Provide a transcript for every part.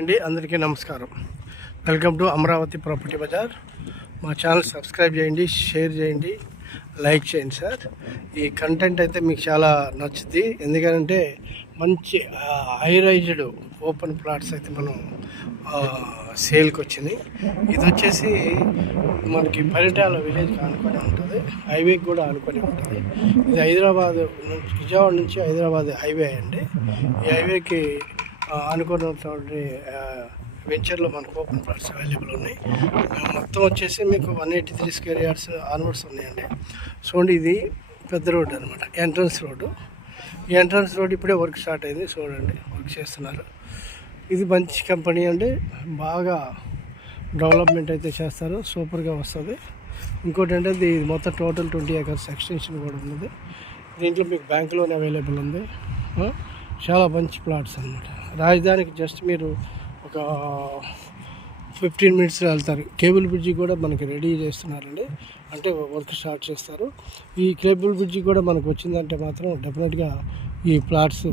అండి అందరికీ నమస్కారం. Welcome to Amaravati property Bazaar. మా ఛానల్ సబ్స్క్రైబ్ చేయండి, షేర్ చేయండి, లైక్ చేయండి సార్. ఈ కంటెంట్ అయితే మీకు చాలా నచ్చుద్ది. ఎందుకంటే మంచి హై రైజ్డ్ ఓపెన్ ప్లాట్స్ అయితే మనం సేల్కి వచ్చినాయి. ఇది వచ్చేసి మనకి పరిటాల విలేజ్కి ఆనుకొని ఉంటుంది, హైవేకి కూడా ఆనుకొని ఉంటుంది. ఇది హైదరాబాద్ నుంచి, విజయవాడ నుంచి హైదరాబాద్ హైవే అండి. ఈ హైవేకి అనుకున్నటువంటి వెంచర్లో మనకు ఓపెన్ ప్లాట్స్ అవైలబుల్ ఉన్నాయి. మొత్తం వచ్చేసి మీకు 183 స్క్వేర్ యార్డ్స్ ఆన్వర్డ్స్ ఉన్నాయండి. చూడండి, ఇది పెద్ద రోడ్డు అనమాట, ఎంట్రన్స్ రోడ్డు. ఈ ఎంట్రన్స్ రోడ్ ఇప్పుడే వర్క్ స్టార్ట్ అయింది. చూడండి, వర్క్ చేస్తున్నారు. ఇది మంచి కంపెనీ అండి, బాగా డెవలప్మెంట్ అయితే చేస్తారు, సూపర్గా వస్తుంది. ఇంకోటి అంటే ఇది మొత్తం టోటల్ 20 acres ఎక్స్టెన్షన్ కూడా ఉన్నది. దీంట్లో మీకు బ్యాంక్ లోన్ అవైలబుల్ ఉంది. చాలా మంచి ప్లాట్స్ అనమాట. రాజధానికి జస్ట్ మీరు ఒక 15 minutesలో వెళ్తారు. కేబుల్ బ్రిడ్జి కూడా మనకి రెడీ చేస్తున్నారండి, అంటే వర్క్ స్టార్ట్ చేస్తారు. ఈ కేబుల్ బ్రిడ్జి కూడా మనకు వచ్చిందంటే మాత్రం డెఫినెట్గా ఈ ప్లాట్స్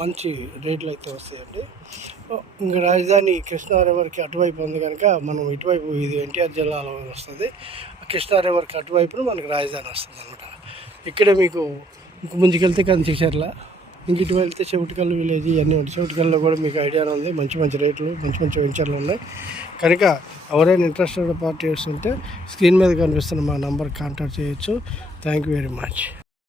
మంచి రేట్లు అయితే వస్తాయండి. ఇంకా రాజధాని కృష్ణా రివర్కి అటువైపు ఉంది కనుక మనం ఇటువైపు, ఇది ఎన్టీఆర్ జిల్లాలో వస్తుంది. కృష్ణా రివర్కి అటువైపున మనకు రాజధాని వస్తుంది అనమాట. ఇక్కడే మీకు ఇంక ముందుకెళ్తే కంచిచర్ల, ఇంక ఇటు వెళ్తే చెవిటికల్లు విలేజ్ ఇవన్నీ ఉంటాయి. చెవిటికల్లో కూడా మీకు ఐడియా ఉంది, మంచి మంచి రేట్లు, మంచి మంచి వెంచర్లు ఉన్నాయి. కనుక ఎవరైనా ఇంట్రెస్టెడ్ పార్టీస్ ఉంటే స్క్రీన్ మీద కనిపిస్తున్న మా నంబర్ కాంటాక్ట్ చేయొచ్చు. Thank you very much.